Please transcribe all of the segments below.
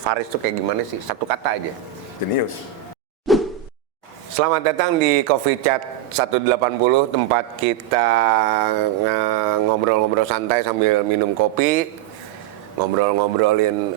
Faris tuh kayak gimana sih? Satu kata aja. Jenius. Selamat datang di Coffee Chat 180, tempat kita ngobrol-ngobrol santai sambil minum kopi, ngobrolin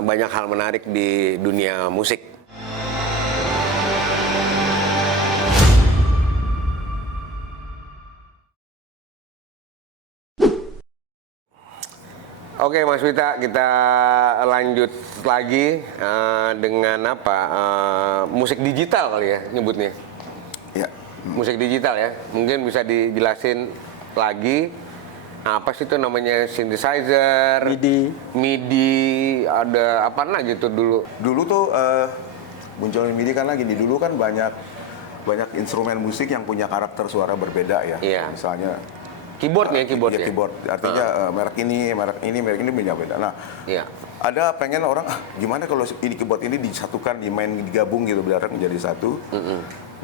banyak hal menarik di dunia musik. Oke Mas Wita, kita lanjut lagi dengan apa? Musik digital kali ya nyebutnya. Ya. Musik digital ya. Mungkin bisa dijelasin lagi apa sih itu namanya, synthesizer, MIDI, ada apa gitu dulu. Dulu tuh munculnya MIDI karena gini, dulu kan banyak instrumen musik yang punya karakter suara berbeda ya. Iya. Misalnya Keyboard ya. keyboard. Artinya merek ini beda. Nah, iya. ada pengen orang, gimana kalau ini keyboard ini disatukan, digabung gitu, biar menjadi satu.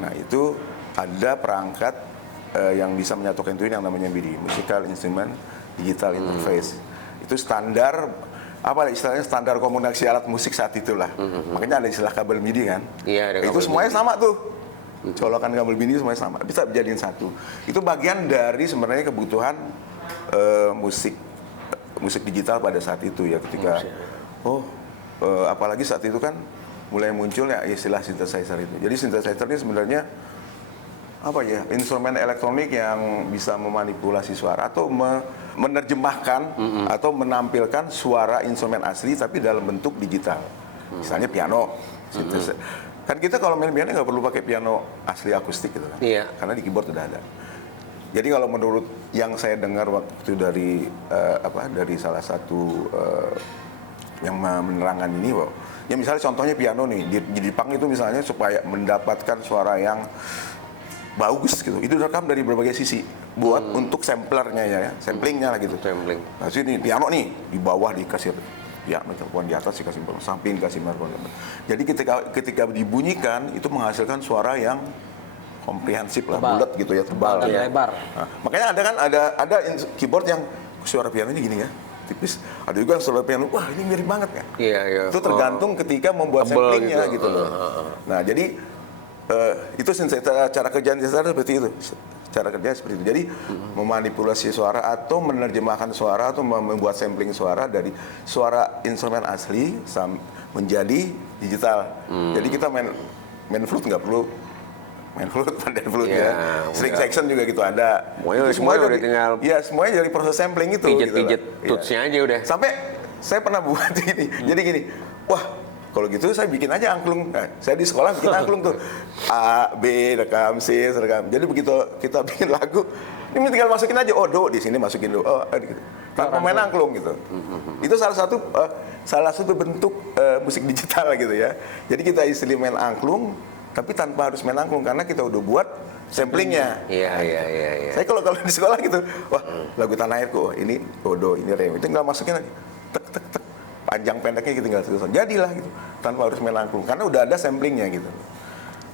Nah, itu ada perangkat yang bisa menyatukan itu yang namanya MIDI, Musical Instrument Digital Interface. Itu standar, apa istilahnya, standar komunikasi alat musik saat itulah. Makanya ada istilah kabel MIDI kan. Iya, ada itu kabel semuanya MIDI. sama tuh. Colokan kabel MIDI semuanya sama, bisa dijadiin satu. Itu bagian dari sebenarnya kebutuhan musik digital pada saat itu ya, ketika apalagi saat itu kan mulai muncul ya istilah synthesizer itu. Jadi synthesizer ini sebenarnya apa ya, instrumen elektronik yang bisa memanipulasi suara atau menerjemahkan atau menampilkan suara instrumen asli tapi dalam bentuk digital. Misalnya piano, synthesizer. Kan kita kalau main piano nggak perlu pakai piano asli akustik gitu kan, karena di keyboard udah ada. Jadi kalau menurut yang saya dengar waktu dari dari salah satu yang menerangkan ini, ya misalnya contohnya piano nih, di Jepang itu misalnya supaya mendapatkan suara yang bagus gitu, itu direkam dari berbagai sisi, buat untuk samplernya ya, samplingnya lah gitu. Sampling. Nah sini piano nih, di bawah dikasih ya mikrofon, di atas dikasih mikrofon, samping dikasih mikrofon. Jadi ketika dibunyikan itu menghasilkan suara yang komprehensif lah, bulat gitu ya, tebal ya. Lebar. Nah, makanya ada keyboard yang suara pianonya gini ya, tipis. Ada juga suara piano, wah ini mirip banget kan. Iya. Itu tergantung ketika membuat Tebal samplingnya gitu loh. Nah jadi itu cara kerjaan synthesizer seperti itu. Cara kerjanya seperti itu. Jadi memanipulasi suara atau menerjemahkan suara atau membuat sampling suara dari suara instrumen asli menjadi digital. Jadi kita main flute nggak perlu main flute, pandai flute ya. String section juga gitu ada. Semuanya udah tinggal. Iya, semuanya dari proses sampling itu. Pijet tutsnya aja udah. Sampai saya pernah buat ini. Jadi gini, wah kalau gitu saya bikin aja angklung. Nah, saya di sekolah bikin angklung tuh. A, B, rekam, C, rekam. Jadi begitu kita bikin lagu, ini tinggal masukin aja, oh do, di sini masukin do. Oh, gitu. Tanpa main angklung gitu. Itu salah satu bentuk musik digital gitu ya. Jadi kita istilah main angklung, tapi tanpa harus main angklung karena kita udah buat samplingnya. Iya. Saya kalau di sekolah gitu, wah lagu Tanah Airku, ini do, ini re, itu tinggal masukin aja. Tek. Panjang pendeknya kita tinggal tulisan, jadilah gitu, tanpa harus main angklung karena udah ada samplingnya gitu.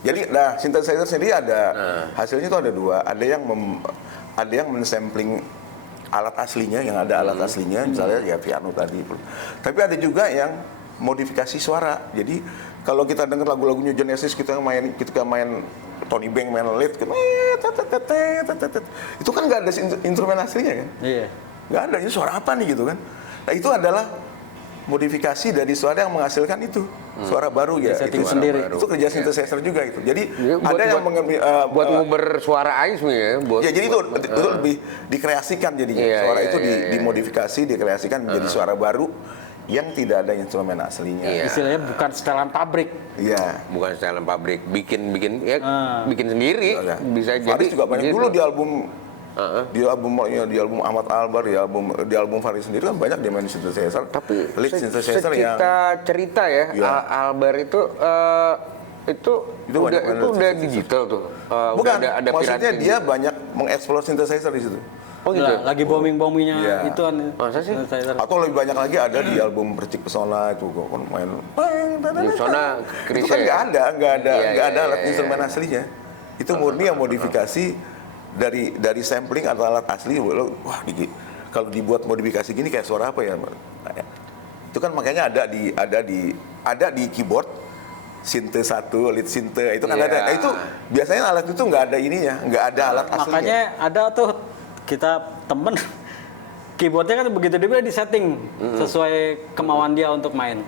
Jadi nah synthesizer sendiri ada hasilnya itu ada dua, ada yang mensampling alat aslinya, yang ada alat aslinya, misalnya ya piano tadi, tapi ada juga yang modifikasi suara. Jadi kalau kita dengar lagu-lagunya Genesis, kita main Tony Banks main lead, itu kan nggak ada instrumen aslinya kan? Iya. Nggak ada, ini suara apa nih gitu kan? Nah itu adalah modifikasi dari suara yang menghasilkan itu suara baru ya, itu sendiri. Itu kerja synthesizer juga itu. Jadi ada yang buat nguber suara aja sebenarnya. Ya jadi itu lebih dikreasikan jadinya. Suara itu dimodifikasi, dikreasikan menjadi suara baru yang tidak ada instrumen aslinya. Istilahnya bukan setelan pabrik. Iya. Bukan setelan pabrik, bikin sendiri. Bisa jadi. Faris juga banyak dulu di album. Di album Ahmad Albar, di album Faris sendiri kan banyak dia main synthesizer. Tapi lead synthesizer yang cerita ya, Albar itu udah digital tuh. Bukan, ada maksudnya dia banyak mengeksplor synthesizer di situ. Oh gitu. Lagi booming-boomingnya ituan. Masa sih? Atau lebih banyak lagi ada di album Percik Pesona itu kan main. Pesona itu kan nggak ada alat instrumen aslinya. Itu murni yang modifikasi dari sampling atau alat asli. Wah, kalau dibuat modifikasi gini kayak suara apa ya? Itu kan makanya ada di keyboard synth 1, lead synth itu kan Iya. ada. Itu biasanya alat itu nggak ada ininya, nggak ada alat aslinya. Makanya ada tuh kita temen keyboardnya kan begitu dia disetting sesuai kemauan dia untuk main.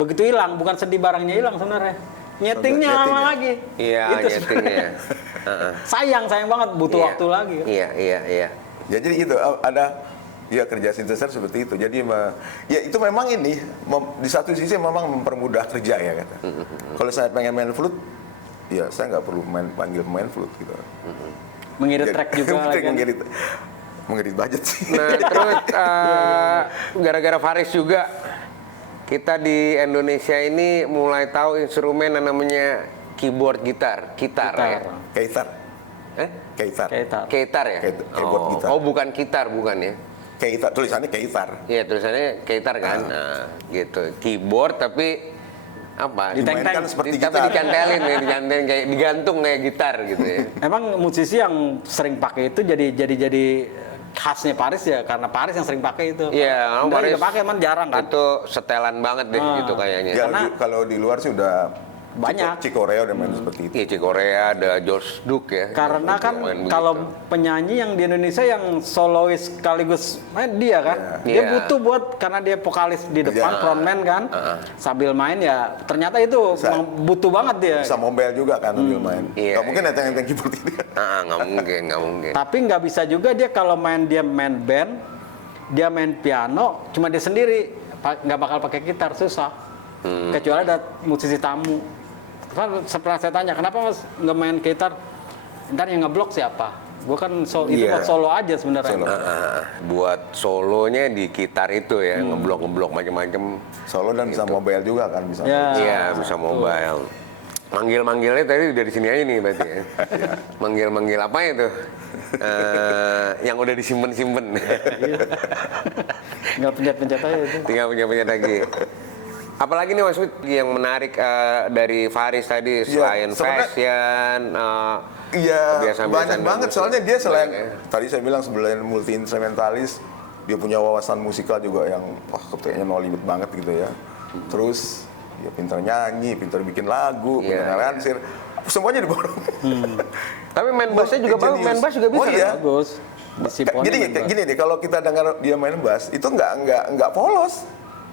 Begitu hilang, bukan sedih barangnya hilang sebenarnya. Nyetingnya lama Nyetingnya. lagi. Iya, Itu nyetingnya. sayang banget butuh Iya. waktu lagi. Iya. Ya jadi itu ada ya kerja synthesizer seperti itu. Jadi ya itu memang ini di satu sisi memang mempermudah kerja ya kata. Kalau saya pengen main flute, ya saya nggak perlu panggil pemain flute gitu. Mengirit track juga lagi. Mengirit budget sih. Nah, terus gara-gara Faris juga kita di Indonesia ini mulai tahu instrumen yang namanya keyboard gitar ya. Keitar. Keitar. Keitar ya? Keyboard gitar. Oh, bukan gitar bukan ya? Keitar, tulisannya keitar. Iya, tulisannya keitar kan. Nah, gitu. Keyboard tapi apa? Dimainkan seperti tapi gitar. dikantelin ya, dikantelin kayak digantung kayak gitar gitu ya. Emang musisi yang sering pakai itu jadi khasnya Paris ya, karena Paris yang sering pakai itu. Iya, Paris Paris juga pakai, emang jarang kan. Itu setelan banget deh gitu kayaknya. Ya, Karena- kalau di luar sih udah Banyak. Chick Corea udah main seperti itu. Iya, Chick Corea, ada George Duke ya. Karena kan Main begitu. kalau penyanyi yang di Indonesia yang solois sekaligus main dia kan, dia Iya. butuh buat karena dia vokalis di depan Iya. frontman kan, sambil main ya ternyata itu Bisa. butuh banget dia. Bisa mobile juga kan sambil main. Iya, Nggak mungkin enteng-enteng keyboard ini. nggak mungkin. Tapi nggak bisa juga dia kalau dia main band, dia main piano, cuma dia sendiri, nggak bakal pakai gitar, susah. Kecuali ada musisi tamu. Setelah saya tanya, kenapa mas nggak main gitar? Ntar yang ngeblok siapa? Gue kan itu Iya. buat solo aja sebenarnya. Buat solonya di gitar itu ya, ngeblok macam-macam. Solo dan bisa mobile juga kan bisa. Ya. Iya, bisa mobile. Manggil-manggilnya tadi dari sini aja nih berarti ya. Manggil-manggil apa itu? Yang udah disimpen-simpen. Tinggal pencet-pencet aja itu. Tinggal punya lagi. Apalagi nih Mas Wid yang menarik dari Faris tadi selain sebenarnya- fashion, Iya, kebiasaan-kebiasaan banyak banget. musik. Soalnya dia selain Banyak ya. tadi saya bilang selain multi instrumentalis, dia punya wawasan musikal juga yang kayaknya no limit banget gitu ya. Terus dia pintar nyanyi, pintar bikin lagu, Iya, pintar aransir, semuanya diborong. Tapi main bassnya juga bagus, main bass juga bisa. Oh iya. kan? Bagus. Di Symphony Gini, main bass. gini deh, kalau kita dengar dia main bass, itu nggak polos.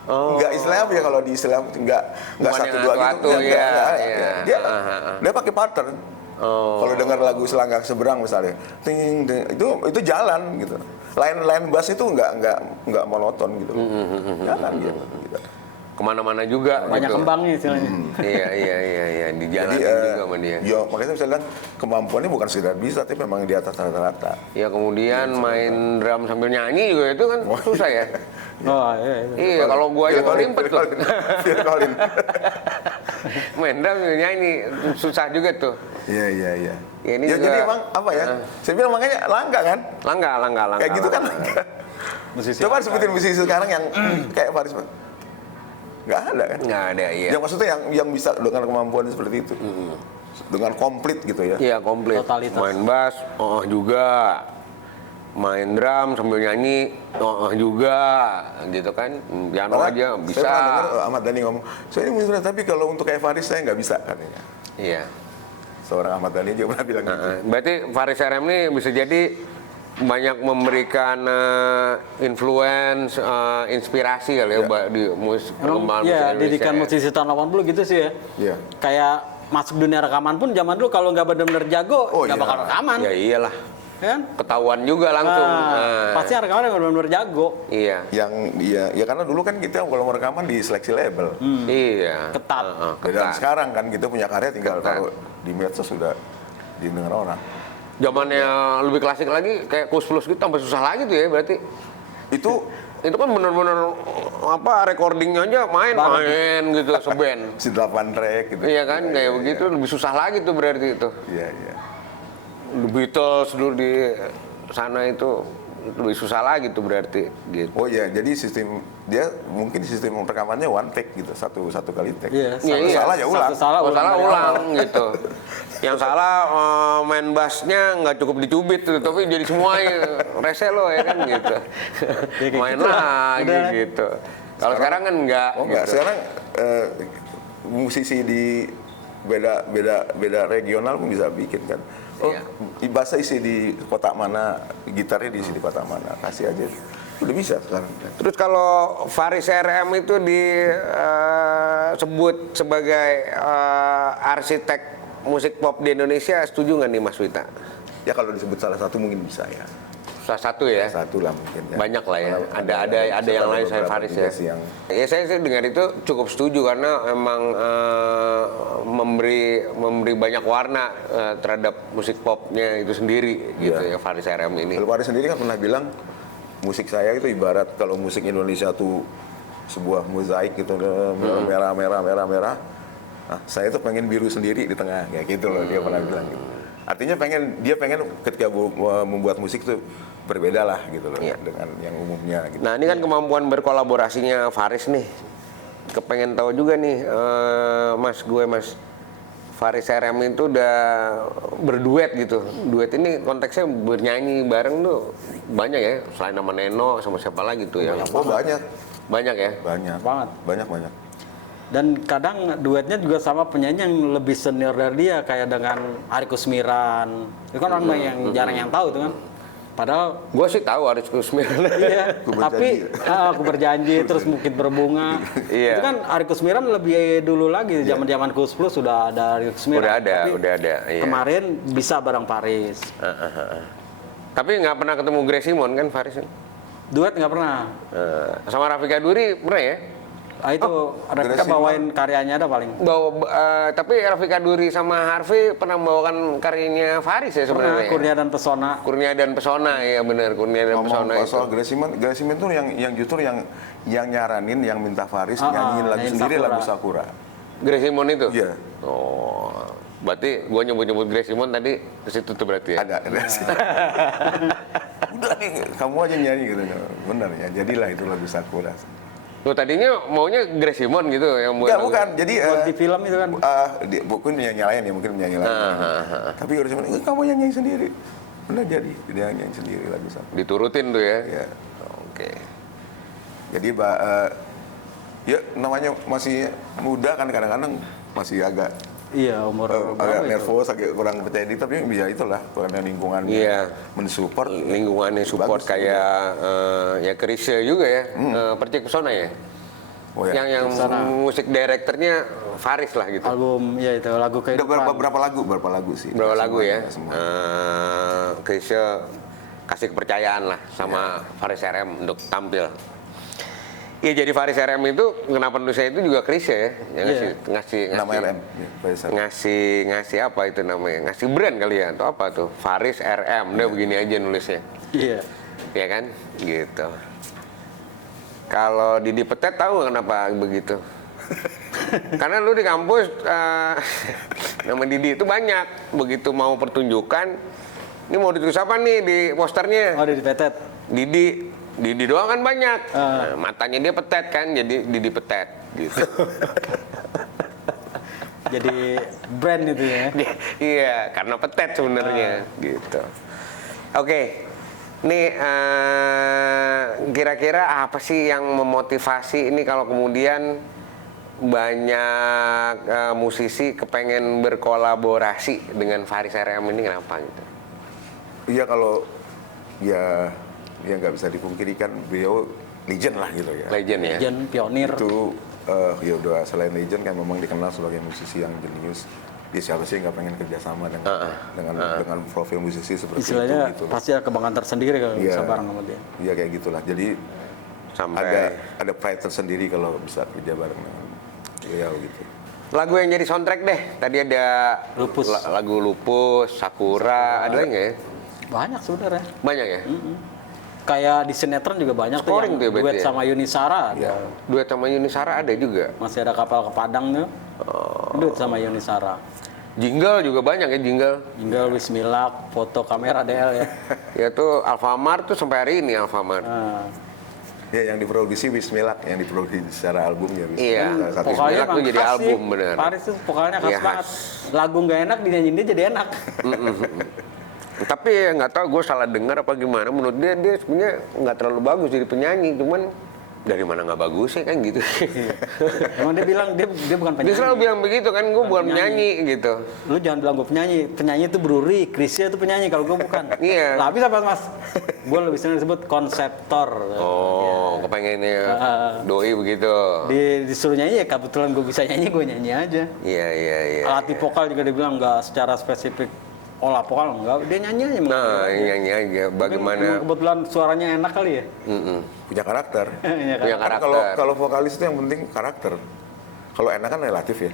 Nggak istilah apa ya kalau di istilah nggak Bukan satu yang dua atu-atu, gitu. iya, Nggak. iya. Dia pakai pattern. Kalau dengar lagu Selangkah Seberang misalnya, ting, ting, itu jalan gitu. Line bass itu nggak monoton gitu. Jalan gitu. Kemana-mana juga. Banyak gitu. kembangnya istilahnya. Iya, di jalan Jadi juga sama dia. ya makanya saya bilang kemampuannya bukan sekedar bisa, tapi memang di atas rata-rata. Ya kemudian main drum sambil nyanyi juga itu kan susah ya. Oh iya. Iya, kalau gua aja kelimpet tuh. Phil Collins. Main drum sambil nyanyi susah juga tuh. Iya. Ya, ini Ya, juga- jadi emang apa ya? Saya bilang makanya langka kan? Langka. Kayak gitu kan langka. Coba sebutin musisi sekarang yang kayak Faris, Pak. Nggak ada kan? Nggak ada, iya. Yang maksudnya yang bisa dengan kemampuan seperti itu. Dengan komplit gitu ya. Iya, komplit. Totalitas. Main bass, juga. Main drum sambil nyanyi, juga. Gitu kan. Piano Malah, aja bisa. Saya pernah dengar Ahmad Dhani ngomong, saya ini musisi tapi kalau untuk kayak Faris saya nggak bisa katanya. Iya. Seorang Ahmad Dhani juga pernah bilang gitu. Berarti Faris RM ini bisa jadi banyak memberikan influence, inspirasi kali ya di musik perkembangan musik Iya, Indonesia. didikan Ya. musisi tahun 80 gitu sih ya. Iya. Kayak masuk dunia rekaman pun zaman dulu kalau nggak benar-benar jago, Oh, nggak iya. bakal rekaman. Ya iyalah, Kan? ketahuan juga langsung. Pasti yang rekaman yang benar-benar jago. Iya. Yang ya karena dulu kan kita kalau mau rekaman di seleksi label. Iya. Ketat. Dan Ketat. sekarang kan kita punya karya tinggal Ketat. taruh di medsos sudah didengar orang. Zamannya lebih klasik lagi kayak Kus Plus gitu tambah susah lagi tuh ya berarti. Itu Itu kan benar-benar recordingnya aja main gitu seband. si 8 track gitu. Iya kan kayak begitu lebih susah lagi tuh berarti itu. Iya. The Beatles dulu di sana itu lebih susah lagi tuh berarti gitu. Oh iya, jadi mungkin sistem rekamannya one take gitu, satu kali take. Iya, Satu iya. salah ya ulang. Satu salah Kalau salah dari ulang awal. gitu. Yang salah main bassnya nggak cukup dicubit tuh, tapi jadi semuanya rese lo ya kan gitu. Ya, kayak Main gitu lah. lagi Udah. gitu. Kalau sekarang kan enggak. Oh enggak, gitu. sekarang musisi di beda regional pun bisa bikin kan. Oh, Iya. bahasa isi di kota mana, gitarnya diisi di kota mana, kasih aja. Udah bisa sekarang. Terus kalau Faris RM itu disebut sebagai arsitek musik pop di Indonesia, setuju nggak nih Mas Wita? Ya kalau disebut salah satu mungkin bisa ya. Salah satu ya? Satu lah mungkin ya. Banyak lah ya. Malah Ada yang lain saya beberapa Faris juga ya. sih yang Ya saya sih dengar itu cukup setuju karena emang memberi banyak warna terhadap musik popnya itu sendiri gitu ya Faris RM ini. Kalau Faris sendiri kan pernah bilang musik saya itu ibarat kalau musik Indonesia tuh sebuah mozaik gitu merah. Nah, saya tuh pengen biru sendiri di tengah kayak gitu loh dia pernah bilang gitu. Artinya dia pengen ketika membuat musik tuh berbeda lah gitu loh dengan yang umumnya gitu. Nah ini kan kemampuan berkolaborasinya Faris nih. Kepengen tahu juga nih Mas Faris RM itu udah berduet gitu. Duet ini konteksnya bernyanyi bareng tuh banyak ya. Selain nama Neno sama siapa lagi tuh yang Oh banyak banyak ya. banyak. Dan kadang duetnya juga sama penyanyi yang lebih senior dari dia, kayak dengan Ari Kusmiran. Itu kan orang yang jarang yang tahu tuh kan. Padahal Gue sih tahu Aris Kusmiran. iya, tapi aku berjanji terus mungkin berbunga. Iya. Itu kan Ari Kusmiran lebih dulu lagi, zaman-zaman Kus Plus sudah ada Ari Kusmiran. Udah ada. Iya. Kemarin bisa bareng Faris. Tapi nggak pernah ketemu Grace Simon kan Faris? Duet nggak pernah. Sama Rafika Duri pernah ya? Itu mereka Grace bawain karyanya ada paling. Tapi Rafika Duri sama Harvey pernah membawakan karyanya Faris ya Pernah sebenarnya. Kurnia dan Pesona. Kurnia dan Pesona ya benar Kurnia dan Pesona Ngomong itu. soal Grace Simon tuh yang justru yang nyaranin, yang minta Faris nyanyiin lagu nyanyiin sendiri Sakura. lagu Sakura. Grace Simon itu? Iya. Oh, berarti gua nyebut Grace Simon tadi ke situ tuh berarti ya? Ada. Udah nih, kamu aja nyanyi gitu. Benar ya, jadilah itu lagu Sakura. Lo tadinya maunya Grace Simon gitu yang Enggak, bukan. Jadi Buat di film itu kan. mungkin nyalain ya, mungkin menyanyi lagu. Tapi Grace Simon, kamu yang nyanyi sendiri. Benar jadi, dia nyanyi sendiri lagu Sakura. diturutin tuh ya? Ya. Oke. Jadi ya namanya masih muda kan kadang-kadang masih agak Iya, umur agak berapa itu? nervous, agak kurang percaya diri, tapi ya itulah karena lingkungan Iya. mensupport. Lingkungannya support Bagus. kayak ya Krisya juga ya, Percik Pesona ya? Oh, ya. Yang musik direkturnya Faris lah gitu. Album ya itu lagu Udah kehidupan. berapa lagu sih? Berapa lagu ya? Semua. Krisya kasih kepercayaan lah sama Faris RM untuk tampil. Iya jadi Faris RM itu kenapa nulisnya itu juga Krisya ya? Yang ngasih Nama RM. Ya, Faris RM. ngasih apa itu namanya? Ngasih brand kali ya atau apa tuh? Faris RM. Udah begini aja nulisnya. Iya. Ya kan? Gitu. Kalau Didi Petet tahu nggak kenapa begitu? Karena lu di kampus nama Didi itu banyak. Begitu mau pertunjukan, ini mau ditulis apa nih di posternya? Oh, di Petet. Didi doang kan banyak. Nah, matanya dia Petet kan, jadi Didi Petet gitu. Jadi brand itu ya. Iya, karena Petet sebenarnya gitu. Oke. Nih kira-kira apa sih yang memotivasi ini kalau kemudian banyak musisi kepengen berkolaborasi dengan Faris RM ini kenapa gitu? Iya kalau ya nggak bisa dipungkiri kan beliau legend lah gitu ya. Legend ya. Legend, pionir. Itu ya udah selain legend kan memang dikenal sebagai musisi yang jenius. Dia siapa sih nggak pengen kerjasama dengan profil musisi seperti Istilahnya itu gitu. pasti ada kebanggaan tersendiri kalau Iya. bisa bareng sama dia. Iya kayak gitulah. Jadi Sampai ada pride tersendiri kalau bisa kerja bareng dengan beliau gitu. lagu yang jadi soundtrack deh. Tadi ada Lupus. Lagu Lupus, Sakura, ada lagi nggak ya? Banyak sebenarnya. Banyak ya? Kayak di sinetron juga banyak Scoring tuh ya tuh yang berarti duet ya? sama Yuni Sara ada. Iya. Duet sama Yuni Sara ada juga. Masih ada Kapal ke Padang tuh. Duet sama Yuni Sara. Jingle juga banyak ya jingle. Tinggal Wismilak, foto kamera DL ya. Ya tuh Alfamart tuh sampai hari ini Alfamart. Nah, Ya yang diproduksi Wismilak, yang diproduksi secara albumnya Wismilak. Iya. Salah satu Vokalnya vokalnya tuh emang jadi khas album, sih. bener. Faris tuh vokalnya khas Iya, khas. banget. Lagu nggak enak dinyanyiin dia jadi enak. Tapi nggak tahu gue salah dengar apa gimana. Menurut dia sebenarnya nggak terlalu bagus jadi penyanyi, cuman dari mana nggak bagus ya kan gitu. Emang dia bilang dia bukan Dia penyanyi. selalu bilang begitu kan, gue bukan penyanyi gitu. Lu jangan bilang gue penyanyi. Penyanyi itu Bruri, Krisya itu penyanyi, kalau gue bukan. Iya. Lah habis apa Mas? Gue lebih sering disebut konseptor. Oh, kepengennya doi begitu. Disuruh nyanyi ya kebetulan gue bisa nyanyi, gue nyanyi aja. Iya, iya, iya. Latih vokal juga dibilang nggak secara spesifik olah vokal, enggak, dia nyanyi aja. Nah, nyanyi aja. Emang Bagaimana? kebetulan suaranya enak kali ya. Punya karakter. Iya kan? Punya Kan karakter. kalau vokalis itu yang penting karakter. Kalau enak kan relatif ya.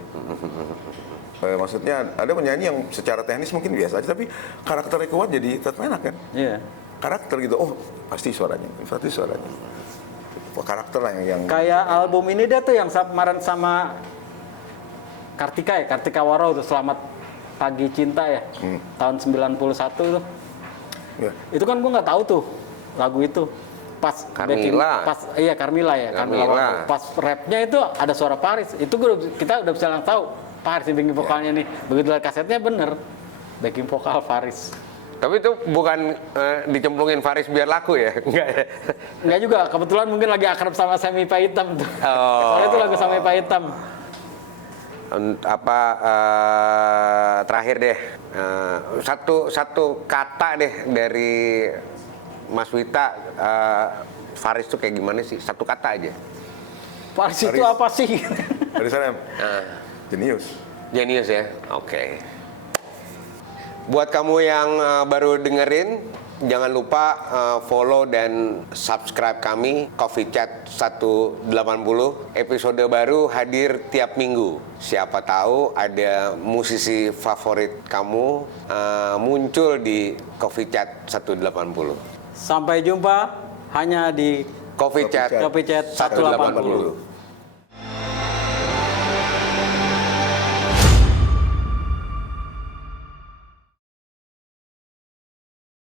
Maksudnya ada penyanyi yang secara teknis mungkin biasa aja, tapi karakternya kuat jadi tetap enak kan. Iya. Karakter gitu, oh pasti suaranya. Wah, karakter lah yang Kayak album ini dia tuh yang kemarin sama Kartika Waro tuh, Selamat Pagi Cinta ya, tahun 91 tuh. ya, Itu kan gue nggak tahu tuh lagu itu. Pas Carmila. Carmila ya, Carmila. Carmila. Pas rapnya itu ada suara Paris. Itu kita udah bisa langsung tahu Paris yang backing vokalnya nih. Begitu lihat kasetnya bener backing vokal Paris. Tapi itu bukan dicemplungin Faris biar laku ya? Enggak ya? Enggak juga, kebetulan mungkin lagi akrab sama Semi Pahitam tuh. Oh. Soalnya itu lagu Semi Pahitam. Terakhir deh, satu kata deh dari Mas Wita, Faris tuh kayak gimana sih? Satu kata aja. Paris itu Paris. apa sih? dari sana jenius. Jenius ya? Oke. Buat kamu yang baru dengerin, jangan lupa follow dan subscribe kami, Coffee Chat 180. Episode baru hadir tiap minggu. Siapa tahu ada musisi favorit kamu muncul di Coffee Chat 180. Sampai jumpa hanya di Coffee Chat Coffee Chat 180. 180.